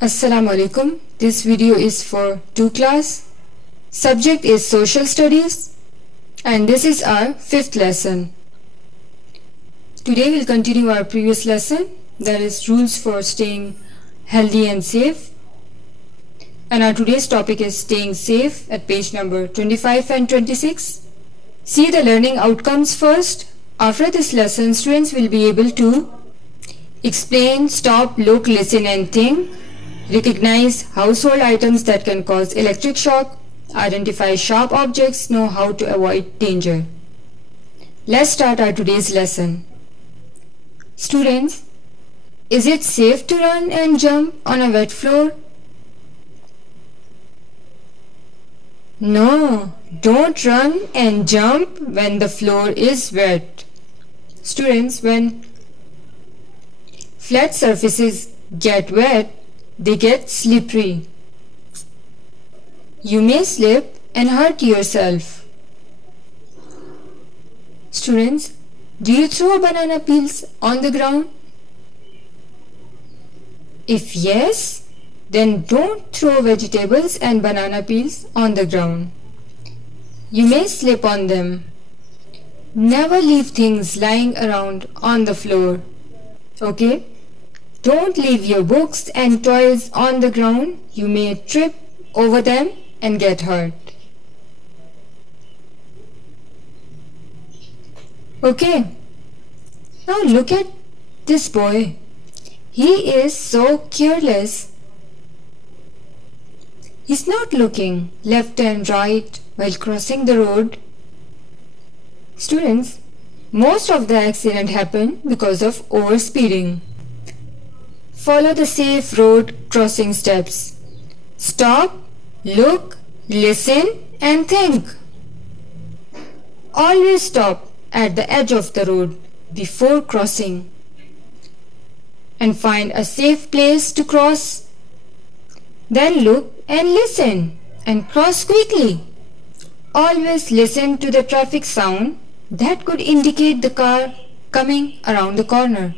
Assalamu alaikum. This video is for 2 class. Subject is social studies and this is our 5th lesson. Today we'll continue our previous lesson, that is rules for staying healthy and safe. And our today's topic is staying safe at page number 25 and 26. See the learning outcomes first. After this lesson, students will be able to explain, stop, look, listen and think, recognize household items that can cause electric shock, identify sharp objects, know how to avoid danger. Let's start our today's lesson. Students, is it safe to run and jump on a wet floor? No, don't run and jump when the floor is wet. Students, when flat surfaces get wet, they get slippery. You may slip and hurt yourself. Students, do you throw banana peels on the ground? If yes, then don't throw vegetables and banana peels on the ground. You may slip on them. Never leave things lying around on the floor. Okay? Don't leave your books and toys on the ground. You may trip over them and get hurt. Okay. Now look at this boy. He is so careless. He's not looking left and right while crossing the road. Students, most of the accident happen because of overspeeding. Follow the safe road crossing steps. Stop, look, listen and think. Always stop at the edge of the road before crossing and find a safe place to cross. Then look and listen and cross quickly. Always listen to the traffic sound that could indicate the car coming around the corner.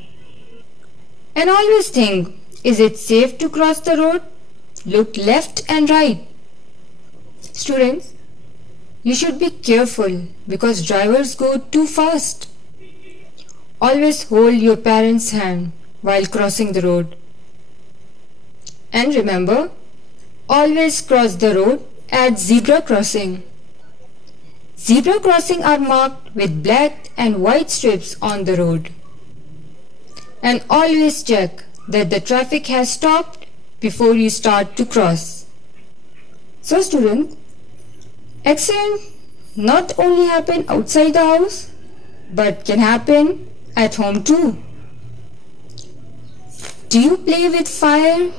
And always think, is it safe to cross the road? Look left and right. Students, you should be careful because drivers go too fast. Always hold your parents' hand while crossing the road. And remember, always cross the road at zebra crossing. Zebra crossings are marked with black and white strips on the road. And always check that the traffic has stopped before you start to cross. So students, accidents not only happen outside the house but can happen at home too. Do you play with fire?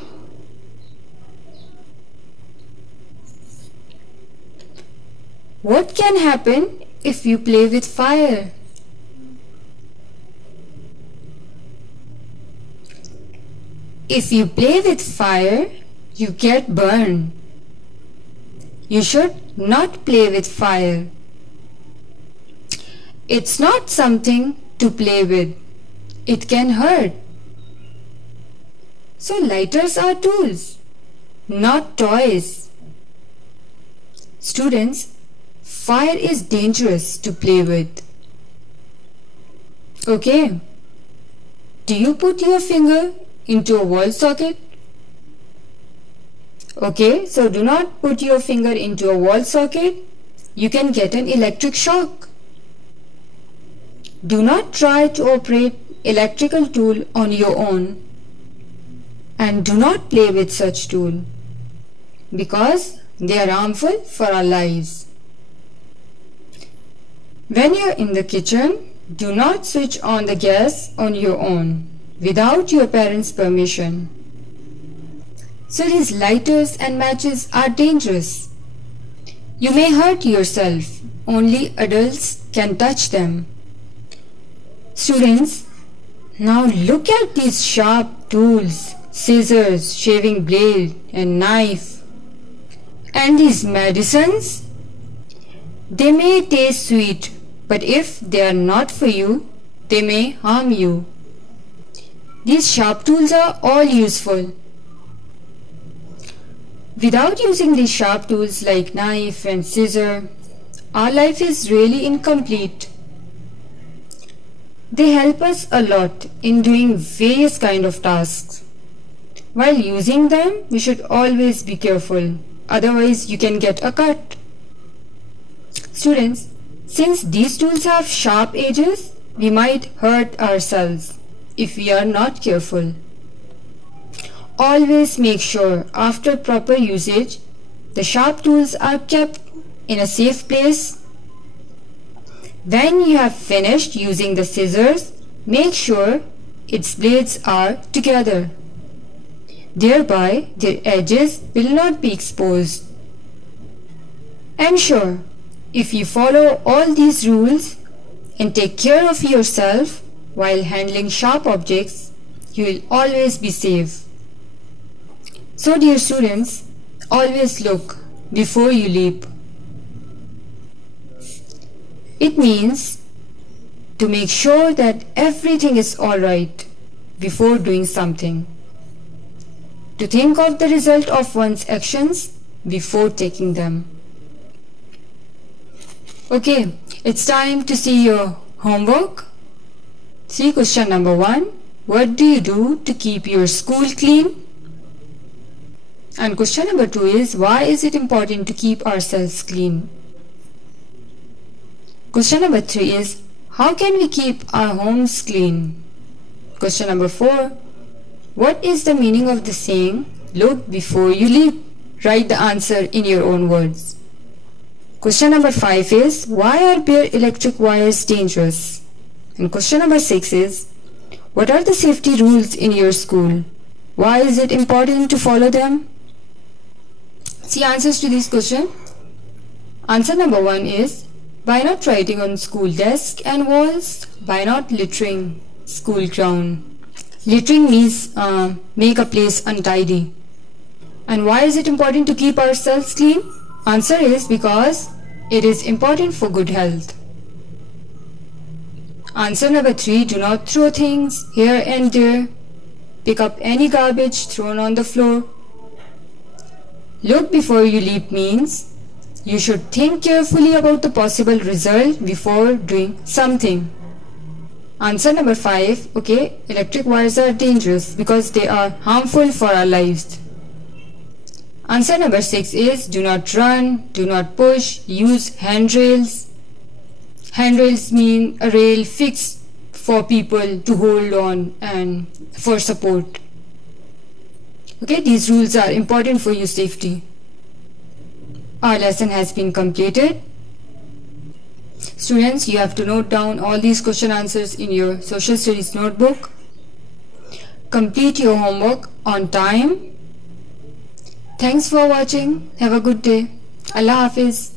What can happen if you play with fire? If you play with fire, you get burned. You should not play with fire. It's not something to play with. It can hurt. So lighters are tools, not toys. Students, fire is dangerous to play with. Okay. Do you put your finger into a wall socket? Okay, so do not put your finger into a wall socket. You can get an electric shock. Do not try to operate electrical tool on your own. And do not play with such tool because they are harmful for our lives. When you are in the kitchen, do not switch on the gas on your own without your parents' permission. So these lighters and matches are dangerous. You may hurt yourself. Only adults can touch them. Students, now look at these sharp tools, scissors, shaving blade and knife. And these medicines, they may taste sweet, but if they are not for you, they may harm you. These sharp tools are all useful. Without using these sharp tools like knife and scissor, our life is really incomplete. They help us a lot in doing various kind of tasks. While using them, we should always be careful, otherwise you can get a cut. Students, since these tools have sharp edges, we might hurt ourselves if we are not careful. Always make sure after proper usage, the sharp tools are kept in a safe place. When you have finished using the scissors, make sure its blades are together. Thereby, their edges will not be exposed. Ensure if you follow all these rules and take care of yourself while handling sharp objects, you will always be safe. So dear students, always look before you leap. It means to make sure that everything is alright before doing something. To think of the result of one's actions before taking them. Okay, it's time to see your homework. See question number 1. What do you do to keep your school clean? And question number 2 is, why is it important to keep ourselves clean? Question number 3 is, how can we keep our homes clean? Question number 4, what is the meaning of the saying, look before you leap? Write the answer in your own words. Question number 5 is, why are bare electric wires dangerous? And question number 6 is, what are the safety rules in your school? Why is it important to follow them? See answers to these questions. Answer number 1 is, by not writing on school desk and walls, by not littering school ground. Littering means make a place untidy. And why is it important to keep ourselves clean? Answer is because it is important for good health. Answer number 3, do not throw things here and there. Pick up any garbage thrown on the floor. Look before you leap means you should think carefully about the possible result before doing something. Answer number 5, okay, electric wires are dangerous because they are harmful for our lives. Answer number 6 is, do not run, do not push, use handrails. Handrails mean a rail fixed for people to hold on and for support. Okay, these rules are important for your safety. Our lesson has been completed. Students, you have to note down all these question answers in your social studies notebook. Complete your homework on time. Thanks for watching. Have a good day. Allah Hafiz.